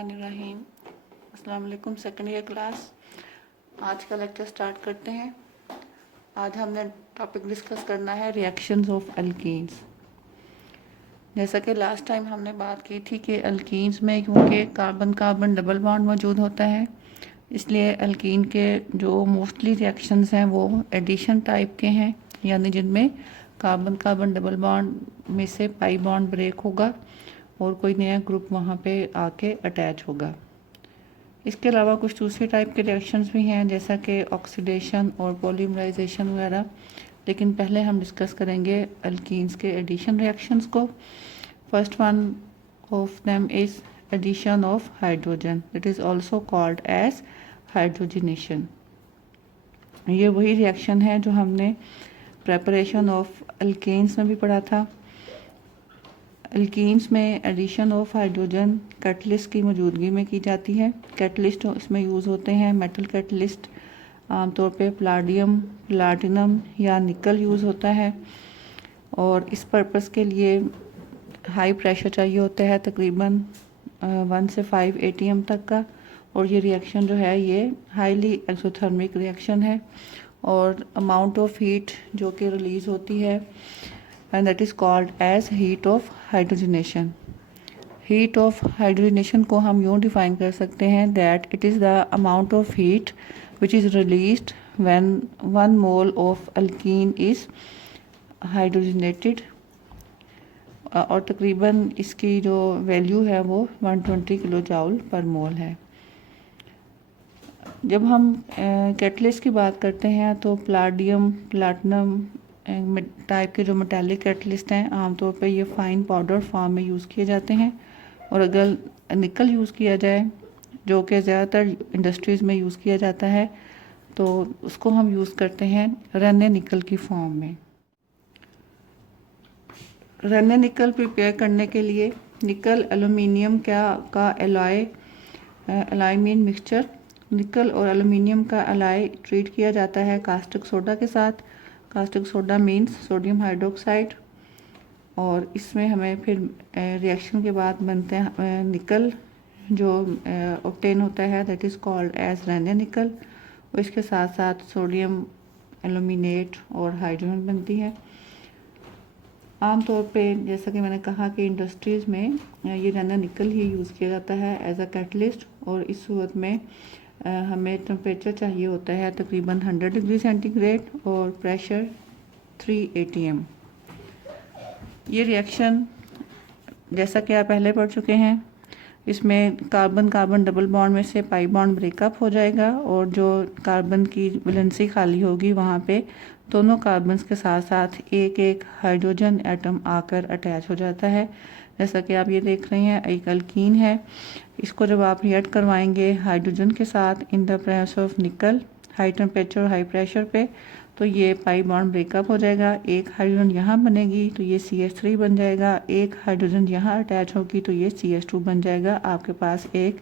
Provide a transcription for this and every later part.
बिस्मिल्लाहिर्रहमानिर्रहीम। अस्सलाम वालेकुम सेकंड ईयर क्लास। आज का लेक्चर स्टार्ट करते हैं। आज हमने टॉपिक डिस्कस करना है रिएक्शंस ऑफ अल्कीन्स। जैसा कि लास्ट टाइम हमने बात की थी कि अल्कीन्स में क्योंकि कार्बन कार्बन डबल बॉन्ड मौजूद होता है, इसलिए अल्कीन के जो मोस्टली रिएक्शंस हैं वो एडिशन टाइप के हैं, यानी जिनमें कार्बन कार्बन डबल बॉन्ड में से पाई बॉन्ड ब्रेक होगा और कोई नया ग्रुप वहाँ पे आके अटैच होगा। इसके अलावा कुछ दूसरी टाइप के रिएक्शंस भी हैं, जैसा कि ऑक्सीडेशन और पॉलीमराइजेशन वगैरह, लेकिन पहले हम डिस्कस करेंगे अल्कीन्स के एडिशन रिएक्शंस को। First one of them is addition of hydrogen, it is also called as hydrogenation. ये वही रिएक्शन है जो हमने प्रेपरेशन ऑफ अल्केन्स में भी पढ़ा था। अल्कीन्स में एडिशन ऑफ हाइड्रोजन कैटलिस्ट की मौजूदगी में की जाती है। कैटलिस्ट इसमें यूज़ होते हैं मेटल कैटलिस्ट, आमतौर पे प्लाडियम, प्लाटिनम या निकल यूज़ होता है, और इस पर्पस के लिए हाई प्रेशर चाहिए होता है, तकरीबन 1 से 5 ATM तक का। और ये रिएक्शन जो है ये हाईली एक्सोथर्मिक रिएक्शन है, और अमाउंट ऑफ हीट जो कि रिलीज़ होती है and that is called as heat of hydrogenation. Heat of hydrogenation को हम यूँ डिफाइन कर सकते हैं that it is the amount of heat which is released when 1 mole of alkene is hydrogenated, और तकरीबन इसकी जो वैल्यू है वो 120 किलो जूल पर मोल है। जब हम कैटलिस्ट की बात करते हैं तो प्लाडियम, प्लाटिनम टाइप के जो मेटालिक कैटलिस्ट हैं, आमतौर पे ये फाइन पाउडर फॉर्म में यूज़ किए जाते हैं। और अगर निकल यूज़ किया जाए, जो कि ज़्यादातर इंडस्ट्रीज़ में यूज़ किया जाता है, तो उसको हम यूज़ करते हैं रन्ने निकल की फॉर्म में। रन्ने निकल प्रिपेयर करने के लिए निकल एल्युमिनियम का एलॉय मीन मिक्सचर, निकल और एल्युमिनियम का एलॉय ट्रीट किया जाता है कास्टिक सोडा के साथ। Caustic soda means sodium hydroxide, और इसमें हमें फिर रिएक्शन के बाद बनते हैं निकल जो ऑब्टेन होता है, दैट इज़ कॉल्ड एज रन्ने निकल। और इसके साथ साथ सोडियम एल्यूमिनेट और हाइड्रोजन बनती है। आमतौर पे जैसा कि मैंने कहा कि इंडस्ट्रीज़ में ये रन्ना निकल ही यूज़ किया जाता है एज अ कैटलिस्ट, और इस सूरत में हमें टेम्परेचर चाहिए होता है तकरीबन 100 डिग्री सेंटीग्रेड और प्रेशर 3 ATM। ये रिएक्शन जैसा कि आप पहले पढ़ चुके हैं, इसमें कार्बन कार्बन डबल बॉन्ड में से पाई बॉन्ड ब्रेकअप हो जाएगा, और जो कार्बन की वैलेंसी खाली होगी वहाँ पे दोनों कार्बन्स के साथ साथ एक एक हाइड्रोजन एटम आकर अटैच हो जाता है। जैसा कि आप ये देख रहे हैं, एक अल्कीन है। इसको जब आप रिएक्ट करवाएंगे हाइड्रोजन के साथ इन द प्रेजेंस ऑफ निकल, हाई टेम्परेचर और हाई प्रेशर पे, तो ये पाई बॉन्ड ब्रेकअप हो जाएगा। एक हाइड्रोजन यहाँ बनेगी तो ये CH3 बन जाएगा, एक हाइड्रोजन यहाँ अटैच होगी तो ये CH2 बन जाएगा। आपके पास एक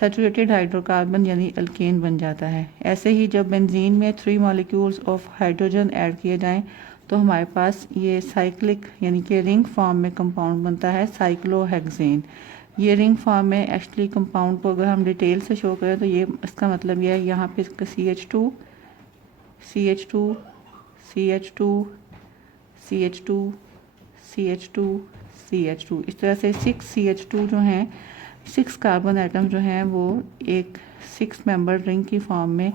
सैचुरेटेड हाइड्रोकार्बन यानी अल्केन बन जाता है। ऐसे ही जब बेंजीन में 3 मॉलिक्यूल्स ऑफ हाइड्रोजन ऐड किए जाएँ तो हमारे पास ये साइक्लिक यानी कि रिंग फॉर्म में कंपाउंड बनता है साइक्लोहेक्सेन। ये रिंग फॉर्म में एक्चुअली कंपाउंड को अगर हम डिटेल से शो करें तो ये इसका मतलब ये है, यहाँ पे इसका CH2 CH2 CH2 CH2 CH2 CH2, इस तरह से 6 CH2 जो हैं, 6 कार्बन एटम जो हैं वो एक 6 मेंबर रिंग की फॉर्म में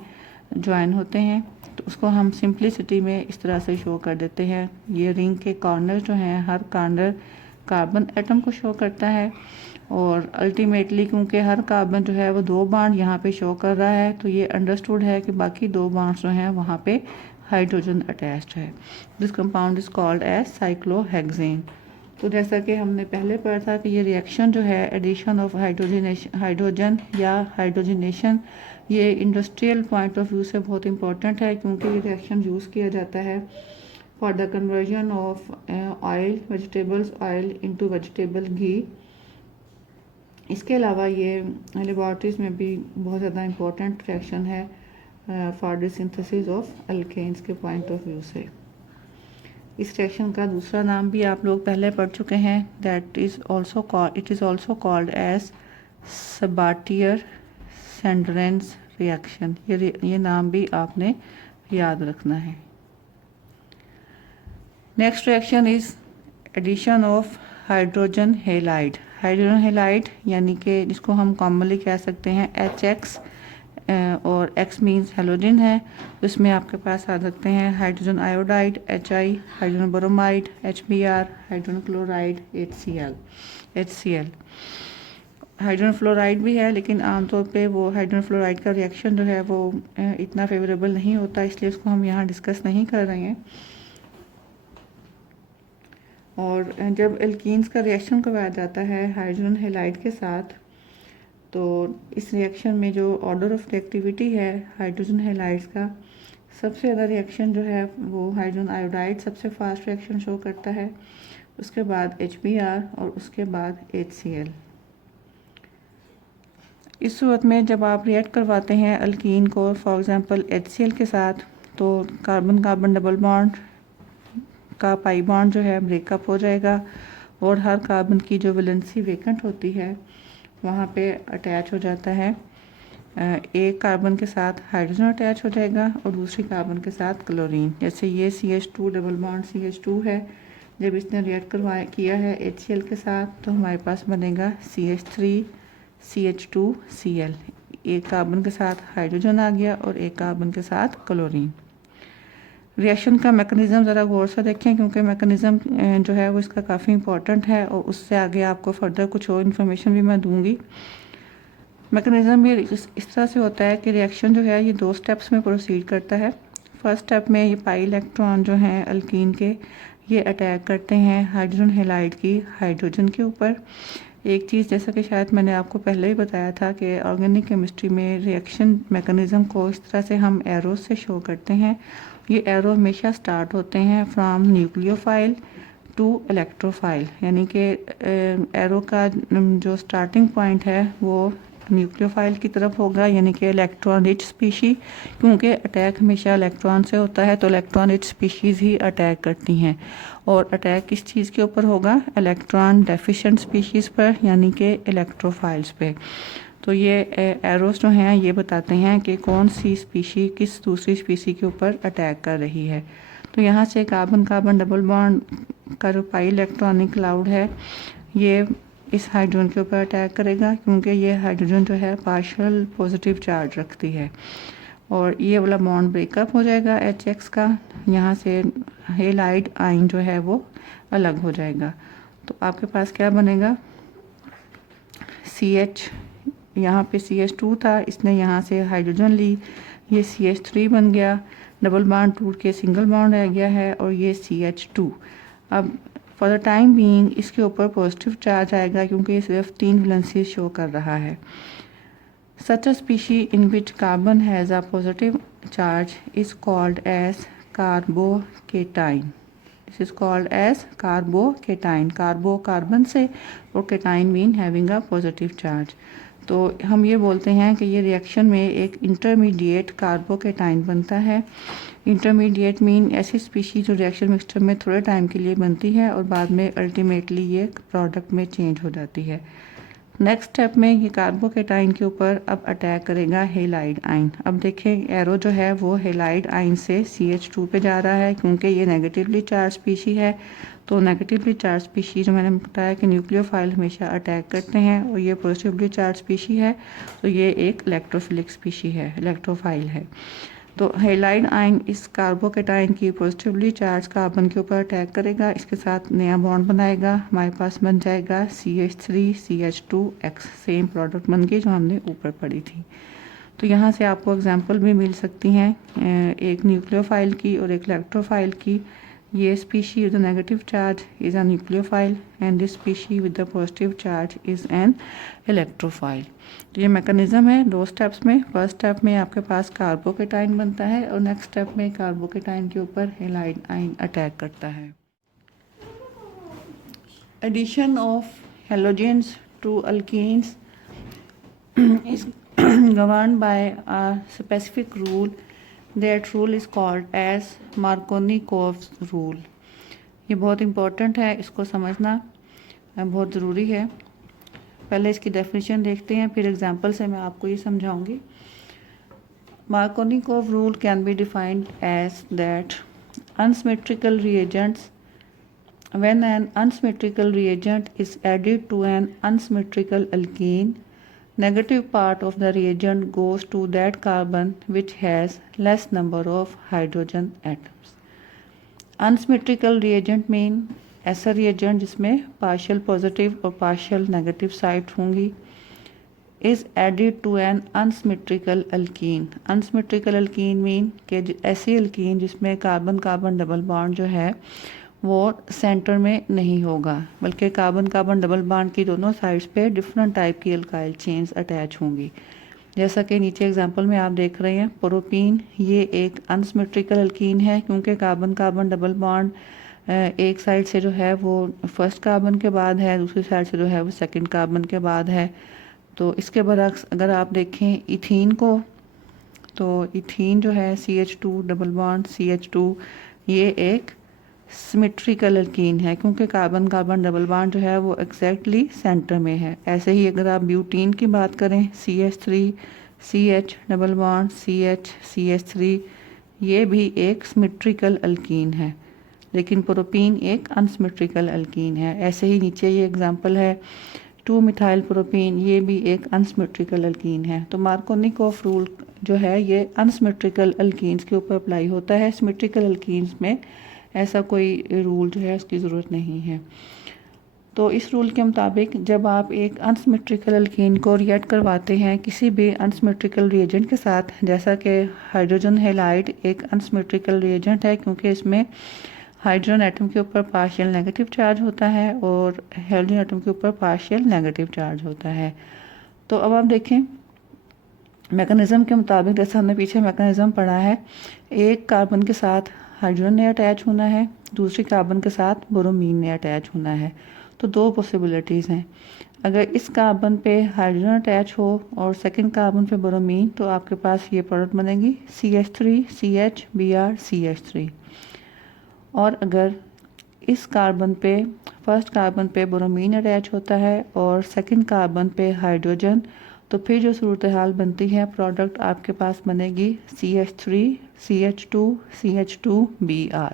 ज्वाइन होते हैं। तो उसको हम सिंप्लिसिटी में इस तरह से शो कर देते हैं। ये रिंग के कॉर्नर जो हैं, हर कॉर्नर कार्बन एटम को शो करता है, और अल्टीमेटली क्योंकि हर कार्बन जो है वो 2 बॉन्ड यहाँ पे शो कर रहा है, तो ये अंडरस्टूड है कि बाकी 2 बॉन्ड्स जो हैं वहाँ पे हाइड्रोजन अटैच्ड है। This compound is called as cyclohexane. तो जैसा कि हमने पहले पढ़ा था कि ये रिएक्शन जो है एडिशन ऑफ हाइड्रोजन या हाइड्रोजनेशन, ये इंडस्ट्रियल पॉइंट ऑफ व्यू से बहुत इंपॉर्टेंट है, क्योंकि ये रिएक्शन यूज़ किया जाता है for the conversion of oil, vegetables oil into vegetable ghee. इसके अलावा ये लेबॉरेटरीज़ में भी बहुत ज़्यादा इम्पोर्टेंट रिएक्शन है for the synthesis of alkanes के पॉइंट ऑफ व्यू से। इस रिएक्शन का दूसरा नाम भी आप लोग पहले पढ़ चुके हैं, that is also called, it is also called as Sabatier Senderens reaction, ये नाम भी आपने याद रखना है। Next reaction is addition of hydrogen halide. Hydrogen halide यानी कि जिसको हम कॉमनली कह सकते हैं HX, और X मीन्स हेलोजन है। उसमें आपके पास आ सकते हैं hydrogen iodide HI, hydrogen bromide HBr, hydrogen chloride HCl। Hydrogen fluoride भी है, लेकिन आमतौर पे वो हाइड्रोजन फ्लोराइड का रिएक्शन जो है वो इतना फेवरेबल नहीं होता, इसलिए उसको हम यहाँ डिस्कस नहीं कर रहे हैं। और जब एल्कीन्स का रिएक्शन करवाया जाता है हाइड्रोजन हेलाइड के साथ, तो इस रिएक्शन में जो ऑर्डर ऑफ रिएक्टिविटी है हाइड्रोजन हेलाइड्स का, सबसे ज़्यादा रिएक्शन जो है वो हाइड्रोजन आयोडाइड सबसे फास्ट रिएक्शन शो करता है, उसके बाद HBr और उसके बाद HCl। इस सूरत में जब आप रिएक्ट करवाते हैं अल्कीन को फॉर एग्जांपल HCl के साथ, तो कार्बन कार्बन डबल बॉन्ड का पाई बॉन्ड जो है ब्रेकअप हो जाएगा और हर कार्बन की जो वैलेंसी वेकेंट होती है वहाँ पे अटैच हो जाता है। एक कार्बन के साथ हाइड्रोजन अटैच हो जाएगा और दूसरी कार्बन के साथ क्लोरीन। जैसे ये CH2 डबल बॉन्ड CH2 है, जब इसने रिएक्ट किया है HCl के साथ तो हमारे पास बनेगा CH3 CH2Cl। एक कार्बन के साथ हाइड्रोजन आ गया और एक कार्बन के साथ क्लोरीन। रिएक्शन का मैकेनिज़्म ज़रा गौर से देखें, क्योंकि मैकेनिज़्म जो है वो इसका काफ़ी इंपॉर्टेंट है और उससे आगे आपको फर्दर कुछ और इन्फॉर्मेशन भी मैं दूंगी। मैकेनिज़्म भी इस तरह से होता है कि रिएक्शन जो है ये 2 स्टेप्स में प्रोसीड करता है। फर्स्ट स्टेप में ये पाई इलेक्ट्रॉन जो हैं अल्कीन के, ये अटैक करते हैं हाइड्रोजन हेलाइड की हाइड्रोजन के ऊपर। एक चीज़ जैसा कि शायद मैंने आपको पहले ही बताया था कि ऑर्गेनिक केमिस्ट्री में रिएक्शन मैकेनिज़्म को इस तरह से हम एरो से शो करते हैं। ये एरो हमेशा स्टार्ट होते हैं फ्रॉम न्यूक्लियोफाइल टू इलेक्ट्रोफाइल, यानी कि एरो का जो स्टार्टिंग पॉइंट है वो न्यूक्लियोफाइल की तरफ होगा, यानी कि इलेक्ट्रॉन रिच स्पीशी, क्योंकि अटैक हमेशा इलेक्ट्रॉन से होता है तो इलेक्ट्रॉन रिच स्पीशीज़ ही अटैक करती हैं। और अटैक किस चीज़ के ऊपर होगा? इलेक्ट्रॉन डेफिशिएंट स्पीशीज़ पर, यानी कि इलेक्ट्रोफाइल्स पे। तो ये एरोस जो हैं ये बताते हैं कि कौन सी स्पीशी किस दूसरी स्पीशी के ऊपर अटैक कर रही है। तो यहाँ से कार्बन कार्बन डबल बॉन्ड का जो पाई इलेक्ट्रॉनिक क्लाउड है ये इस हाइड्रोजन के ऊपर अटैक करेगा, क्योंकि ये हाइड्रोजन जो है पार्शियल पॉजिटिव चार्ज रखती है और ये वाला बॉन्ड ब्रेकअप हो जाएगा HX का। यहाँ से हेलाइड आइन जो है वो अलग हो जाएगा। तो आपके पास क्या बनेगा? CH, यहाँ पे CH2 था, इसने यहाँ से हाइड्रोजन ली, ये CH3 बन गया, डबल बॉन्ड टूट के सिंगल बॉन्ड रह गया है और ये CH2। अब फॉर द टाइम बीइंग इसके ऊपर पॉजिटिव चार्ज आएगा, क्योंकि ये सिर्फ 3 वैलेंसी शो कर रहा है। Such a species in which carbon has a positive charge is called as carbocation. This is called as carbocation. Carbo carbon से और cation mean having a positive charge. तो हम ये बोलते हैं कि ये रिएक्शन में एक इंटरमीडिएट कार्बोकेटाइन बनता है। इंटरमीडिएट मीन ऐसी स्पीशी जो रिएक्शन मिक्सचर में थोड़े टाइम के लिए बनती है और बाद में अल्टीमेटली ये प्रोडक्ट में चेंज हो जाती है। नेक्स्ट स्टेप में ये कार्बोकेटाइन के ऊपर अब अटैक करेगा हेलाइड आइन। अब देखें एरो जो है वो हेलाइड आइन से CH2 पे जा रहा है, क्योंकि ये नेगेटिवली चार्ज स्पीशी है। तो नेगेटिवली चार्ज स्पीशी जो मैंने बताया कि न्यूक्लियोफाइल हमेशा अटैक करते हैं और ये पॉजिटिवली चार्ज स्पीशी है, तो ये एक इलेक्ट्रोफिलिक स्पीशी है, इलेक्ट्रोफाइल है। तो हेलाइड आइन इस कार्बोकेटाइन की पॉजिटिवली चार्ज कार्बन के ऊपर अटैक करेगा, इसके साथ नया बॉन्ड बनाएगा, हमारे पास बन जाएगा CH3 CH2X, सेम प्रोडक्ट बन गई जो हमने ऊपर पढ़ी थी। तो यहाँ से आपको एग्जांपल भी मिल सकती हैं एक न्यूक्लियोफाइल की और एक इलेक्ट्रोफाइल की। ये species with negative charge is a nucleophile and this species with the positive charge is an electrophile. तो ये मैकेनिज्म है 2 स्टेप्स में। फर्स्ट स्टेप में आपके पास कार्बोकेटाइन बनता है और नेक्स्ट स्टेप में कार्बोकेटाइन के ऊपर हेलाइड आइन अटैक करता है। Addition of halogens to alkenes is governed by a specific rule. That rule is called as Markovnikov's rule. ये बहुत इम्पोर्टेंट है, इसको समझना बहुत ज़रूरी है। पहले इसकी डेफिनेशन देखते हैं, फिर एग्जांपल से मैं आपको ये समझाऊंगी। Markovnikov rule can be defined as that unsymmetrical reagents, when an unsymmetrical reagent is added to an unsymmetrical alkene, negative part of the reagent goes to that carbon which has less number of hydrogen atoms. Unsymmetrical reagent mean ऐसा reagent जिसमें partial positive और partial negative side होंगी, is added to an unsymmetrical alkene. Unsymmetrical alkene mean कि ऐसी alkene जिसमें carbon carbon double bond जो है वो सेंटर में नहीं होगा, बल्कि कार्बन कार्बन डबल बॉन्ड की दोनों साइड्स पे डिफरेंट टाइप की अल्काइल चेन्स अटैच होंगी। जैसा कि नीचे एग्जांपल में आप देख रहे हैं, प्रोपीन ये एक अनसिमेट्रिकल अल्कीन है क्योंकि कार्बन कार्बन डबल बॉन्ड एक साइड से जो है वो फर्स्ट कार्बन के बाद है, दूसरी साइड से जो है वो सेकंड कार्बन के बाद है। तो इसके बरक्स अगर आप देखें इथीन को, तो इथीन जो है CH2 डबल बॉन्ड CH2 ये एक सिमेट्रिकल अल्कीन है क्योंकि कार्बन कार्बन डबल बॉन्ड जो है वो एग्जैक्टली सेंटर में है। ऐसे ही अगर आप ब्यूटीन की बात करें, CH3 CH double bond CH CH3 ये भी एक सिमेट्रिकल अल्कीन है, लेकिन प्रोपीन एक अनसिमेट्रिकल अल्कीन है। ऐसे ही नीचे ये एग्जांपल है 2 मिथाइल प्रोपीन, ये भी एक अनसिमेट्रिकल अल्कीन है। तो मार्कोनिकोव रूल जो है ये अनसिमेट्रिकल अल्कीन्स के ऊपर अप्लाई होता है। सिमेट्रिकल अल्कीन्स में ऐसा कोई रूल जो है उसकी ज़रूरत नहीं है। तो इस रूल के मुताबिक जब आप एक अनसिमेट्रिकल अल्कीन को रिएक्ट करवाते हैं किसी भी अनसिमेट्रिकल रिएजेंट के साथ, जैसा कि हाइड्रोजन हैलाइड एक अनसिमेट्रिकल रिएजेंट है क्योंकि इसमें हाइड्रोजन एटम के ऊपर पार्शियल नेगेटिव चार्ज होता है और हेलोजन एटम के ऊपर पार्शियल नेगेटिव चार्ज होता है। तो अब आप देखें मैकेनिज्म के मुताबिक, जैसा हमने पीछे मैकेनिज्म पढ़ा है, एक कार्बन के साथ हाइड्रोजन ने अटैच होना है, दूसरी कार्बन के साथ ब्रोमीन ने अटैच होना है। तो दो पॉसिबिलिटीज़ हैं। अगर इस कार्बन पे हाइड्रोजन अटैच हो और सेकंड कार्बन पे ब्रोमीन, तो आपके पास ये प्रोडक्ट बनेगी CH3 CH Br CH3। और अगर इस कार्बन पे फर्स्ट कार्बन पे ब्रोमीन अटैच होता है और सेकंड कार्बन पे हाइड्रोजन, तो फिर जो सूरत हाल बनती है प्रोडक्ट आपके पास बनेगी CH3 CH2 CH2 Br।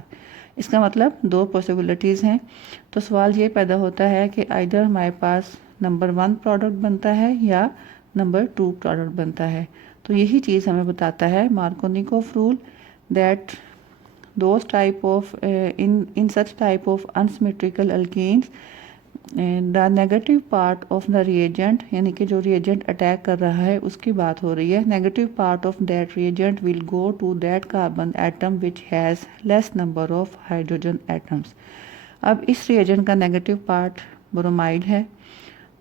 इसका मतलब दो पॉसिबिलिटीज़ हैं। तो सवाल ये पैदा होता है कि आइदर हमारे पास नंबर 1 प्रोडक्ट बनता है या नंबर 2 प्रोडक्ट बनता है। तो यही चीज़ हमें बताता है Markovnikov rule that those type of in such type of unsymmetrical alkenes the negative part of the reagent, यानी कि जो reagent अटैक कर रहा है उसकी बात हो रही है, negative part of that reagent will go to that carbon atom which has less number of hydrogen atoms। अब इस reagent का negative part ब्रोमाइड है,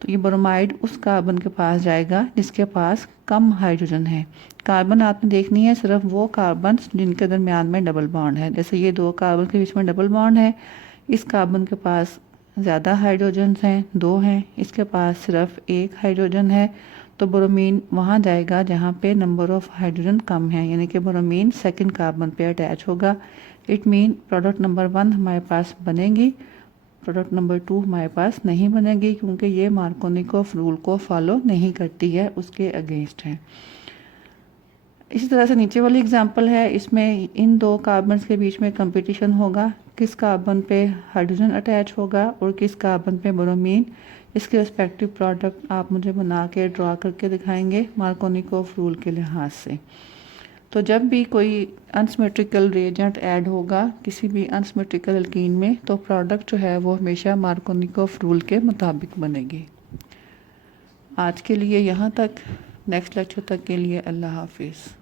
तो ये ब्रोमाइड उस कार्बन के पास जाएगा जिसके पास कम हाइड्रोजन है। कार्बन आपने देखनी है सिर्फ वो कार्बन जिनके दरमियान में डबल बॉन्ड है। जैसे ये दो कार्बन के बीच में डबल बॉन्ड है, इस कार्बन के पास ज़्यादा हाइड्रोजन हैं, 2 हैं, इसके पास सिर्फ 1 हाइड्रोजन है। तो ब्रोमीन वहाँ जाएगा जहाँ पे नंबर ऑफ हाइड्रोजन कम है, यानी कि ब्रोमीन सेकंड कार्बन पे अटैच होगा। इट मीन प्रोडक्ट नंबर 1 हमारे पास बनेगी, प्रोडक्ट नंबर 2 हमारे पास नहीं बनेगी क्योंकि ये मार्कोनिकोव रूल को फॉलो नहीं करती है, उसके अगेंस्ट है। इसी तरह से नीचे वाली एग्जांपल है, इसमें इन दो कार्बन्स के बीच में कंपटीशन होगा, किस कार्बन पे हाइड्रोजन अटैच होगा और किस कार्बन पे ब्रोमीन। इसके रिस्पेक्टिव प्रोडक्ट आप मुझे बना के ड्रा करके दिखाएंगे मार्कोनिकोव रूल के लिहाज से। तो जब भी कोई अनसिमेट्रिकल रिएजेंट ऐड होगा किसी भी अनसिमेट्रिकल अल्कीन में, तो प्रोडक्ट जो है वो हमेशा मार्कोनिकोव रूल के मुताबिक बनेगी। आज के लिए यहाँ तक, नेक्स्ट लेक्चर तक के लिए अल्लाह हाफिज़।